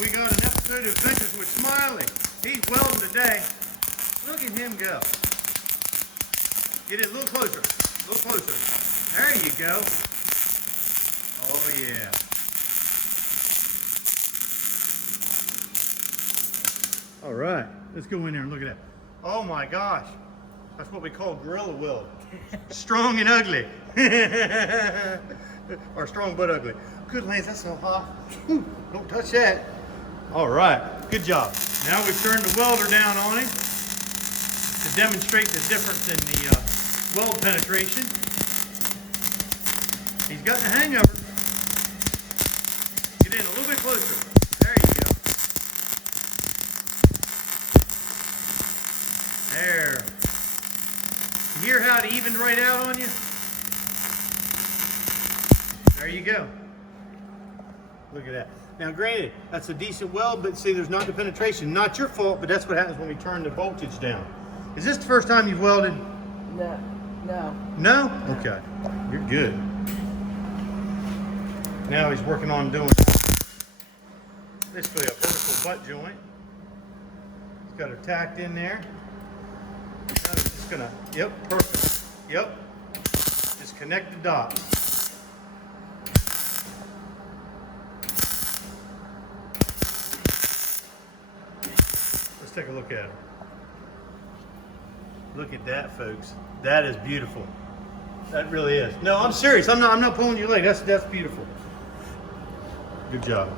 we got an episode of Adventures with Smiley. He's welding today. Look at him go. Get it a little closer, a little closer. There you go. Oh yeah. All right, let's go in there and look at that. Oh my gosh, that's what we call gorilla weld. Strong and ugly. Or strong but ugly. Good Lance, that's so hot. Whew, don't touch that. All right, good job. Now we've turned the welder down on him to demonstrate the difference in the weld penetration. He's got the hang of it. Get in a little bit closer. There you go. There. You hear how it evened right out on you? There you go. Look at that. Now granted, that's a decent weld, but see, there's not the penetration. Not your fault, but that's what happens when we turn the voltage down. Is this the first time you've welded? No. No. No? Okay. You're good. Now he's working on doing basically a vertical butt joint. He's got it tacked in there. Now he's just gonna, yep, perfect. Yep. Just connect the dots. Let's take a look at it. Look at that, folks. That is beautiful. That really is. No, I'm serious. I'm not pulling your leg. That's beautiful. Good job.